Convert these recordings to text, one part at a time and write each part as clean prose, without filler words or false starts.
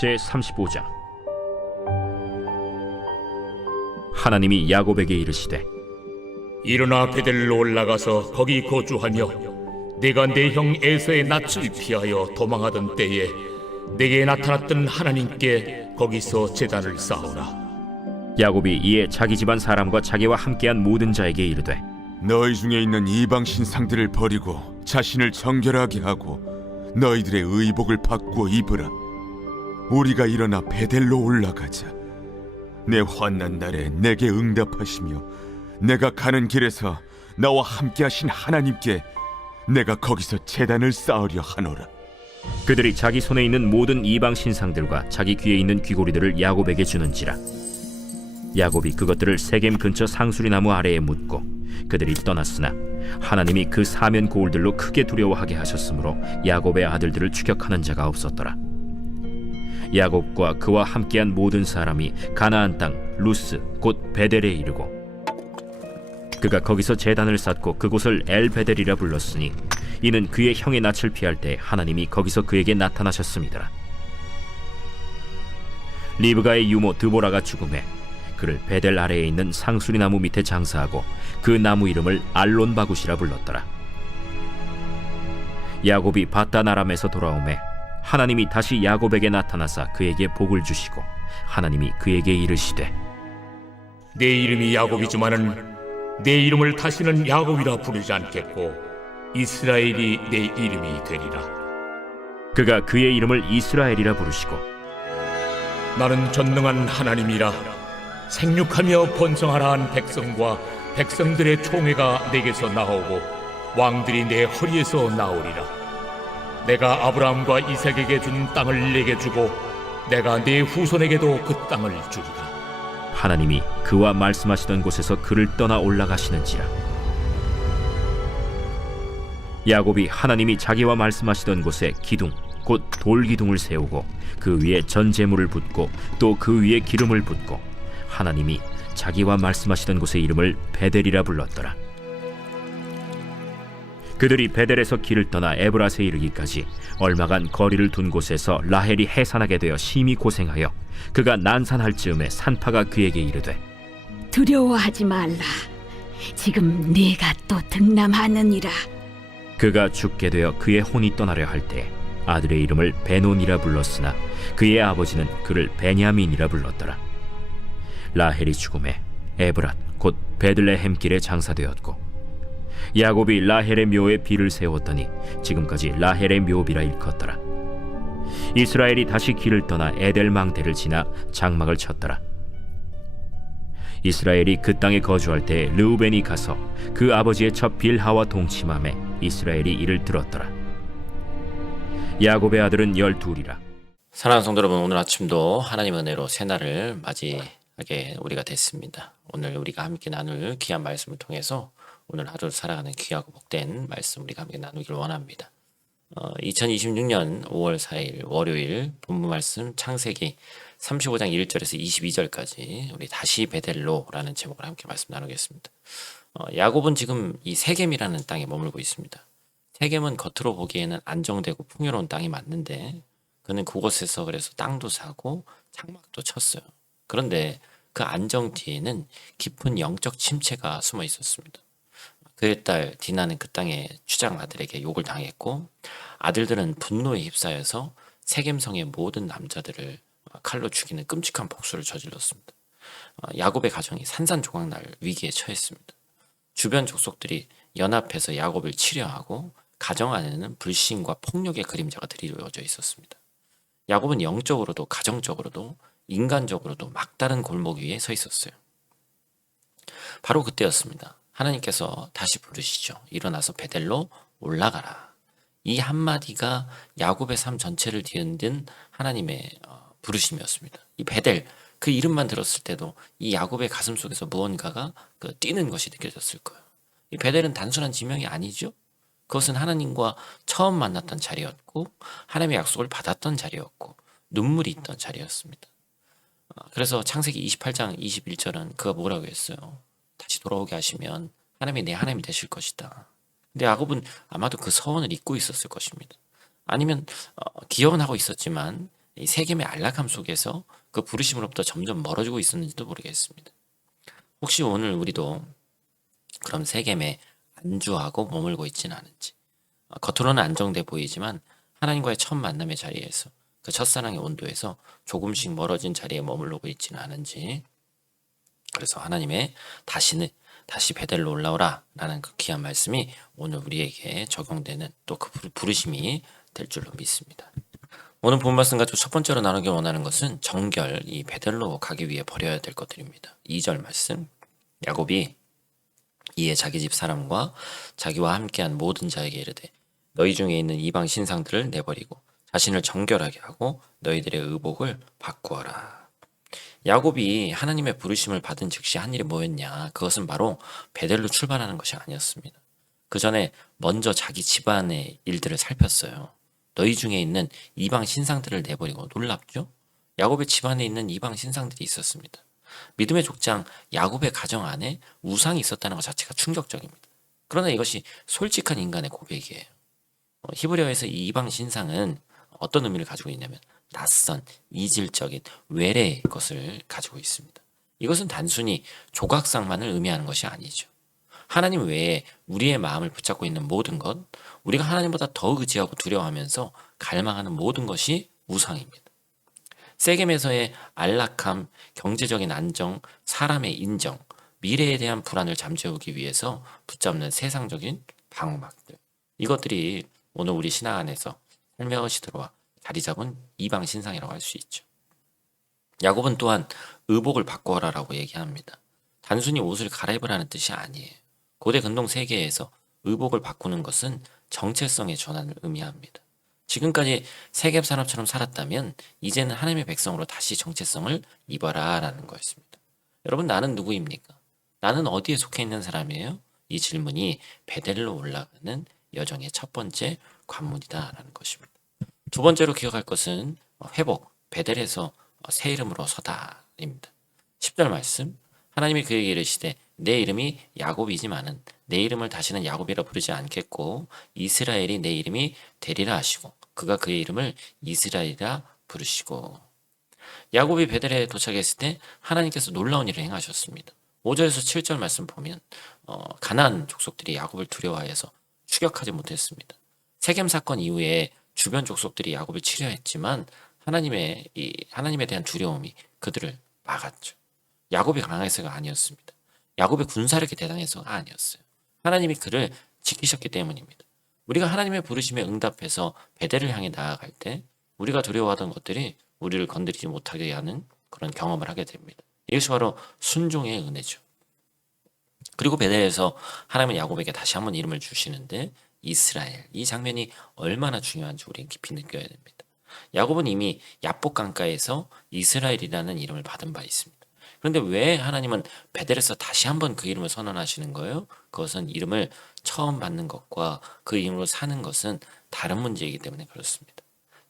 제35장. 하나님이 야곱에게 이르시되 일어나 베델로 올라가서 거기 거주하며 내가 내 형 에서의 낯을 피하여 도망하던 때에 내게 나타났던 하나님께 거기서 제단을 쌓으라. 야곱이 이에 자기 집안 사람과 자기와 함께한 모든 자에게 이르되 너희 중에 있는 이방 신상들을 버리고 자신을 정결하게 하고 너희들의 의복을 바꾸어 입으라. 우리가 일어나 베델로 올라가자. 내 환난 날에 내게 응답하시며 내가 가는 길에서 나와 함께하신 하나님께 내가 거기서 제단을 쌓으려 하노라. 그들이 자기 손에 있는 모든 이방 신상들과 자기 귀에 있는 귀고리들을 야곱에게 주는지라. 야곱이 그것들을 세겜 근처 상수리 나무 아래에 묻고 그들이 떠났으나 하나님이 그 사면 고울들로 크게 두려워하게 하셨으므로 야곱의 아들들을 추격하는 자가 없었더라. 야곱과 그와 함께한 모든 사람이 가나안 땅 루스 곧 베델에 이르고 그가 거기서 제단을 쌓고 그곳을 엘베델이라 불렀으니 이는 그의 형의 낯을 피할 때 하나님이 거기서 그에게 나타나셨습니다. 리브가의 유모 드보라가 죽음에 그를 베델 아래에 있는 상수리 나무 밑에 장사하고 그 나무 이름을 알론바굿이라 불렀더라. 야곱이 밧단 아람에서 돌아오매 하나님이 다시 야곱에게 나타나사 그에게 복을 주시고 하나님이 그에게 이르시되 내 이름이 야곱이지만은 내 이름을 다시는 야곱이라 부르지 않겠고 이스라엘이 내 이름이 되리라. 그가 그의 이름을 이스라엘이라 부르시고 나는 전능한 하나님이라. 생육하며 번성하라 한 백성과 백성들의 총회가 내게서 나오고 왕들이 내 허리에서 나오리라. 내가 아브라함과 이삭에게 준 땅을 내게 주고 내가 네 후손에게도 그 땅을 주리라. 하나님이 그와 말씀하시던 곳에서 그를 떠나 올라가시는지라. 야곱이 하나님이 자기와 말씀하시던 곳에 기둥 곧 돌기둥을 세우고 그 위에 전 제물을 붓고 또 그 위에 기름을 붓고 하나님이 자기와 말씀하시던 곳의 이름을 베델이라 불렀더라. 그들이 베델에서 길을 떠나 에브라스에 이르기까지 얼마간 거리를 둔 곳에서 라헬이 해산하게 되어 심히 고생하여 그가 난산할 즈음에 산파가 그에게 이르되 두려워하지 말라. 지금 네가 또 등남하느니라. 그가 죽게 되어 그의 혼이 떠나려 할 때 아들의 이름을 베논이라 불렀으나 그의 아버지는 그를 베냐민이라 불렀더라. 라헬이 죽음에 에브랏 곧 베들레헴 길에 장사되었고 야곱이 라헬의 묘에 비를 세웠더니 지금까지 라헬의 묘비라 일컫더라. 이스라엘이 다시 길을 떠나 에델 망대를 지나 장막을 쳤더라. 이스라엘이 그 땅에 거주할 때 르우벤이 가서 그 아버지의 첩 빌하와 동침함에 이스라엘이 이를 들었더라. 야곱의 아들은 12이라. 사랑하는 성도 여러분, 오늘 아침도 하나님의 은혜로 새날을 맞이하게 우리가 됐습니다. 오늘 우리가 함께 나눌 귀한 말씀을 통해서 오늘 하루 살아가는 귀하고 복된 말씀 우리가 함께 나누기를 원합니다. 2026년 5월 4일 월요일 본문 말씀 창세기 35장 1절에서 22절까지 우리 다시 베델로라는 제목으로 함께 말씀 나누겠습니다. 야곱은 지금 이 세겜이라는 땅에 머물고 있습니다. 세겜은 겉으로 보기에는 안정되고 풍요로운 땅이 맞는데 그는 그곳에서 그래서 땅도 사고 장막도 쳤어요. 그런데 그 안정 뒤에는 깊은 영적 침체가 숨어 있었습니다. 그의 딸 디나는 그 땅의 추장 아들에게 욕을 당했고 아들들은 분노에 휩싸여서 세겜성의 모든 남자들을 칼로 죽이는 끔찍한 복수를 저질렀습니다. 야곱의 가정이 산산조각날 위기에 처했습니다. 주변 족속들이 연합해서 야곱을 치려하고 가정 안에는 불신과 폭력의 그림자가 드리워져 있었습니다. 야곱은 영적으로도 가정적으로도 인간적으로도 막다른 골목 위에 서 있었어요. 바로 그때였습니다. 하나님께서 다시 부르시죠. 일어나서 베델로 올라가라. 이 한마디가 야곱의 삶 전체를 뒤흔든 하나님의 부르심이었습니다. 이 베델, 그 이름만 들었을 때도 이 야곱의 가슴 속에서 무언가가 뛰는 것이 느껴졌을 거예요. 이 베델은 단순한 지명이 아니죠. 그것은 하나님과 처음 만났던 자리였고 하나님의 약속을 받았던 자리였고 눈물이 있던 자리였습니다. 그래서 창세기 28장 21절은 그가 뭐라고 했어요? 다시 돌아오게 하시면 하나님이 내 하나님이 되실 것이다. 근데 야곱은 아마도 그 서원을 잊고 있었을 것입니다. 아니면 기억은 하고 있었지만 이 세겜의 안락함 속에서 그 부르심으로부터 점점 멀어지고 있었는지도 모르겠습니다. 혹시 오늘 우리도 그럼 세겜에 안주하고 머물고 있지는 않은지, 겉으로는 안정돼 보이지만 하나님과의 첫 만남의 자리에서 그 첫사랑의 온도에서 조금씩 멀어진 자리에 머물르고 있지는 않은지, 그래서 하나님의 다시 베델로 올라오라 라는 그 귀한 말씀이 오늘 우리에게 적용되는 또 그 부르심이 될 줄로 믿습니다. 오늘 본 말씀 가지고 첫 번째로 나누기 원하는 것은 정결, 이 베델로 가기 위해 버려야 될 것들입니다. 2절 말씀, 야곱이 이에 자기 집 사람과 자기와 함께한 모든 자에게 이르되 너희 중에 있는 이방 신상들을 내버리고 자신을 정결하게 하고 너희들의 의복을 바꾸어라. 야곱이 하나님의 부르심을 받은 즉시 한 일이 뭐였냐? 그것은 바로 베델로 출발하는 것이 아니었습니다. 그 전에 먼저 자기 집안의 일들을 살폈어요. 너희 중에 있는 이방 신상들을 내버리고. 놀랍죠? 야곱의 집안에 있는 이방 신상들이 있었습니다. 믿음의 족장 야곱의 가정 안에 우상이 있었다는 것 자체가 충격적입니다. 그러나 이것이 솔직한 인간의 고백이에요. 히브리어에서 이 이방 신상은 어떤 의미를 가지고 있냐면 낯선, 이질적인 외래의 것을 가지고 있습니다. 이것은 단순히 조각상만을 의미하는 것이 아니죠. 하나님 외에 우리의 마음을 붙잡고 있는 모든 것, 우리가 하나님보다 더 의지하고 두려워하면서 갈망하는 모든 것이 우상입니다. 세겜에서의 안락함, 경제적인 안정, 사람의 인정, 미래에 대한 불안을 잠재우기 위해서 붙잡는 세상적인 방어막들, 이것들이 오늘 우리 신앙 안에서 살며시 들어와 자리 잡은 이방 신상이라고 할 수 있죠. 야곱은 또한 의복을 바꾸어라라고 얘기합니다. 단순히 옷을 갈아입으라는 뜻이 아니에요. 고대 근동 세계에서 의복을 바꾸는 것은 정체성의 전환을 의미합니다. 지금까지 세겜 사람처럼 살았다면 이제는 하나님의 백성으로 다시 정체성을 입어라 라는 거였습니다. 여러분, 나는 누구입니까? 나는 어디에 속해 있는 사람이에요? 이 질문이 베델로 올라가는 여정의 첫 번째 관문이다 라는 것입니다. 두 번째로 기억할 것은 회복, 베델에서 새 이름으로 서다입니다. 10절 말씀, 하나님이 그에게 이르시되 내 이름이 야곱이지만은 내 이름을 다시는 야곱이라 부르지 않겠고 이스라엘이 내 이름이 되리라 하시고 그가 그의 이름을 이스라엘이라 부르시고. 야곱이 베델에 도착했을 때 하나님께서 놀라운 일을 행하셨습니다. 5절에서 7절 말씀 보면 가나안 족속들이 야곱을 두려워해서 추격하지 못했습니다. 세겜 사건 이후에 주변 족속들이 야곱을 치려했지만 하나님에 대한 두려움이 그들을 막았죠. 야곱이 강해서가 아니었습니다. 야곱의 군사력이 대단해서가 아니었어요. 하나님이 그를 지키셨기 때문입니다. 우리가 하나님의 부르심에 응답해서 베델을 향해 나아갈 때 우리가 두려워하던 것들이 우리를 건드리지 못하게 하는 그런 경험을 하게 됩니다. 이것이 바로 순종의 은혜죠. 그리고 베델에서 하나님은 야곱에게 다시 한번 이름을 주시는데 이스라엘, 이 장면이 얼마나 중요한지 우리는 깊이 느껴야 됩니다. 야곱은 이미 야복 강가에서 이스라엘이라는 이름을 받은 바 있습니다. 그런데 왜 하나님은 베델에서 다시 한번 그 이름을 선언하시는 거예요? 그것은 이름을 처음 받는 것과 그 이름으로 사는 것은 다른 문제이기 때문에 그렇습니다.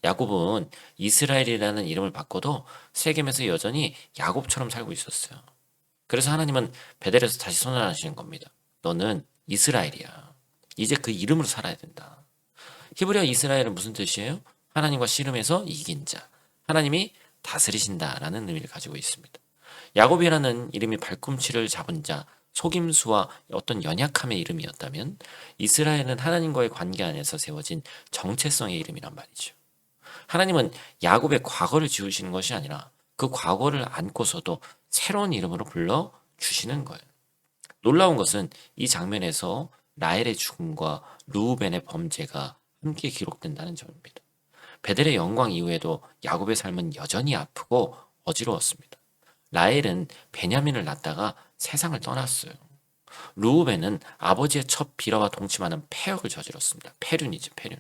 야곱은 이스라엘이라는 이름을 바꿔도 세겜에서 여전히 야곱처럼 살고 있었어요. 그래서 하나님은 베델에서 다시 선언하시는 겁니다. 너는 이스라엘이야. 이제 그 이름으로 살아야 된다. 히브리어 이스라엘은 무슨 뜻이에요? 하나님과 씨름해서 이긴 자, 하나님이 다스리신다라는 의미를 가지고 있습니다. 야곱이라는 이름이 발꿈치를 잡은 자, 속임수와 어떤 연약함의 이름이었다면 이스라엘은 하나님과의 관계 안에서 세워진 정체성의 이름이란 말이죠. 하나님은 야곱의 과거를 지우시는 것이 아니라 그 과거를 안고서도 새로운 이름으로 불러주시는 거예요. 놀라운 것은 이 장면에서 라헬의 죽음과 르우벤의 범죄가 함께 기록된다는 점입니다. 베델의 영광 이후에도 야곱의 삶은 여전히 아프고 어지러웠습니다. 라헬은 베냐민을 낳다가 세상을 떠났어요. 르우벤은 아버지의 첫 비라와 동침하는 패역을 저질렀습니다. 패륜이죠, 패륜.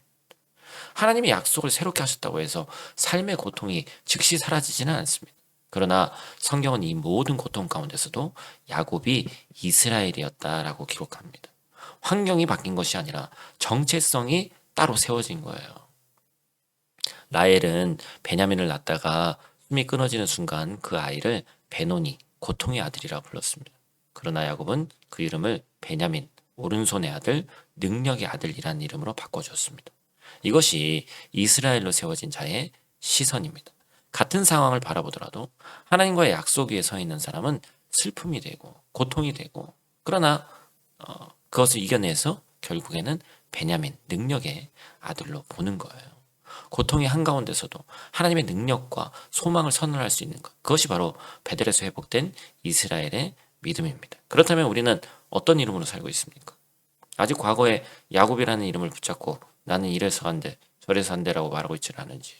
하나님의 약속을 새롭게 하셨다고 해서 삶의 고통이 즉시 사라지지는 않습니다. 그러나 성경은 이 모든 고통 가운데서도 야곱이 이스라엘이었다라고 기록합니다. 환경이 바뀐 것이 아니라 정체성이 따로 세워진 거예요. 라헬은 베냐민을 낳다가 숨이 끊어지는 순간 그 아이를 베노니, 고통의 아들이라 불렀습니다. 그러나 야곱은 그 이름을 베냐민, 오른손의 아들, 능력의 아들이라는 이름으로 바꿔줬습니다. 이것이 이스라엘로 세워진 자의 시선입니다. 같은 상황을 바라보더라도 하나님과의 약속 위에 서 있는 사람은 슬픔이 되고 고통이 되고, 그러나 그것을 이겨내서 결국에는 베냐민 능력의 아들로 보는 거예요. 고통의 한가운데서도 하나님의 능력과 소망을 선언할 수 있는 것, 그것이 바로 베델에서 회복된 이스라엘의 믿음입니다. 그렇다면 우리는 어떤 이름으로 살고 있습니까? 아직 과거에 야곱이라는 이름을 붙잡고 나는 이래서 안 돼, 저래서 안 돼라고 말하고 있지 않은지,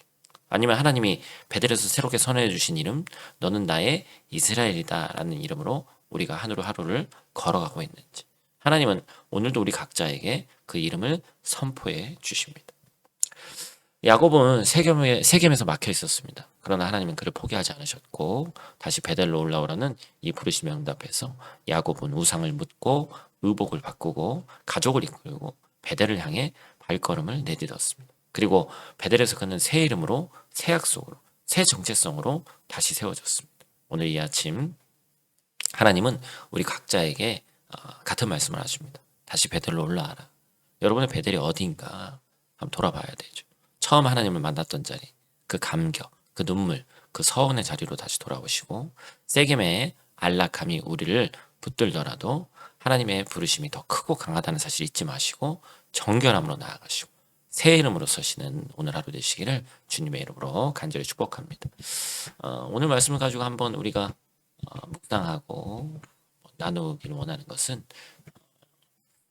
아니면 하나님이 베델에서 새롭게 선언해 주신 이름, 너는 나의 이스라엘이다 라는 이름으로 우리가 하루를 걸어가고 있는지, 하나님은 오늘도 우리 각자에게 그 이름을 선포해 주십니다. 야곱은 세겜에서 막혀 있었습니다. 그러나 하나님은 그를 포기하지 않으셨고 다시 베델로 올라오라는 이 부르심에 응답해서 야곱은 우상을 묻고 의복을 바꾸고 가족을 이끌고 베델을 향해 발걸음을 내딛었습니다. 그리고 베델에서 그는 새 이름으로, 새 약속으로, 새 정체성으로 다시 세워졌습니다. 오늘 이 아침 하나님은 우리 각자에게 같은 말씀을 하십니다. 다시 베델로 올라와라. 여러분의 베델이 어디인가 한번 돌아봐야 되죠. 처음 하나님을 만났던 자리, 그 감격, 그 눈물, 그 서원의 자리로 다시 돌아오시고, 세겜의 안락함이 우리를 붙들더라도 하나님의 부르심이 더 크고 강하다는 사실 잊지 마시고 정결함으로 나아가시고 새 이름으로 서시는 오늘 하루 되시기를 주님의 이름으로 간절히 축복합니다. 오늘 말씀을 가지고 한번 우리가 묵상하고 나누기를 원하는 것은,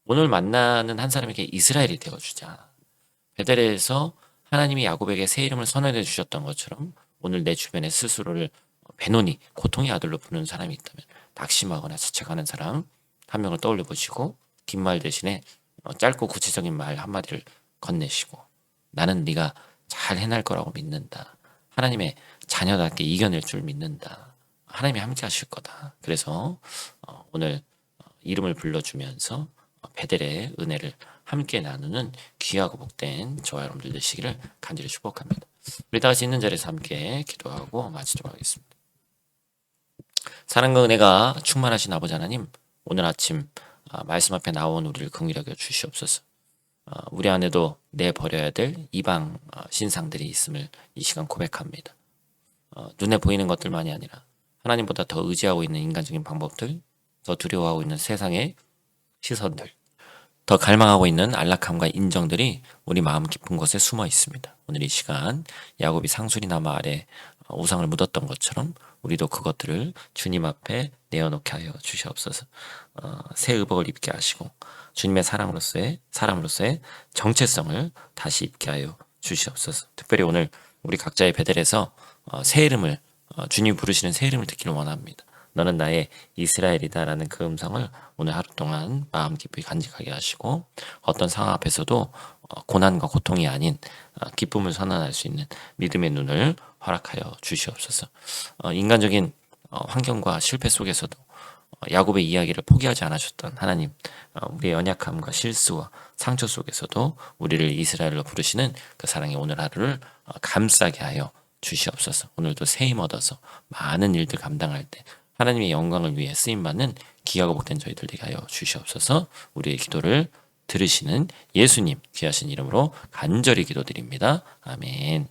오늘 만나는 한 사람에게 이스라엘이 되어주자. 베델에서 하나님이 야곱에게 새 이름을 선언해 주셨던 것처럼 오늘 내 주변에 스스로를 베노니, 고통의 아들로 부르는 사람이 있다면 낙심하거나 자책하는 사람 한 명을 떠올려 보시고 긴 말 대신에 짧고 구체적인 말 한마디를 건네시고, 나는 네가 잘 해낼 거라고 믿는다. 하나님의 자녀답게 이겨낼 줄 믿는다. 하나님이 함께 하실 거다. 그래서 오늘 이름을 불러주면서 베델의 은혜를 함께 나누는 귀하고 복된 저와 여러분들 되시기를 간절히 축복합니다. 우리 다 같이 있는 자리에서 함께 기도하고 마치도록 하겠습니다. 사랑과 은혜가 충만하신 아버지 하나님, 오늘 아침 말씀 앞에 나온 우리를 긍휼히 여겨 주시옵소서. 우리 안에도 내버려야 될 이방 신상들이 있음을 이 시간 고백합니다. 눈에 보이는 것들만이 아니라 하나님보다 더 의지하고 있는 인간적인 방법들, 더 두려워하고 있는 세상의 시선들, 더 갈망하고 있는 안락함과 인정들이 우리 마음 깊은 곳에 숨어 있습니다. 오늘 이 시간 야곱이 상수리 나무 아래 우상을 묻었던 것처럼 우리도 그것들을 주님 앞에 내어놓게 하여 주시옵소서. 새 의복을 입게 하시고 주님의 사람으로서의 정체성을 다시 입게 하여 주시옵소서. 특별히 오늘 우리 각자의 베델에서 새 이름을, 주님 부르시는 새 이름을 듣기를 원합니다. 너는 나의 이스라엘이다 라는 그 음성을 오늘 하루 동안 마음 깊이 간직하게 하시고, 어떤 상황 앞에서도 고난과 고통이 아닌 기쁨을 선언할 수 있는 믿음의 눈을 허락하여 주시옵소서. 인간적인 환경과 실패 속에서도 야곱의 이야기를 포기하지 않으셨던 하나님, 우리의 연약함과 실수와 상처 속에서도 우리를 이스라엘로 부르시는 그 사랑의 오늘 하루를 감싸게 하여 주시옵소서. 오늘도 새 힘 얻어서 많은 일들 감당할 때 하나님의 영광을 위해 쓰임받는 귀하고 복된 저희들 되게 하여 주시옵소서. 우리의 기도를 들으시는 예수님 귀하신 이름으로 간절히 기도드립니다. 아멘.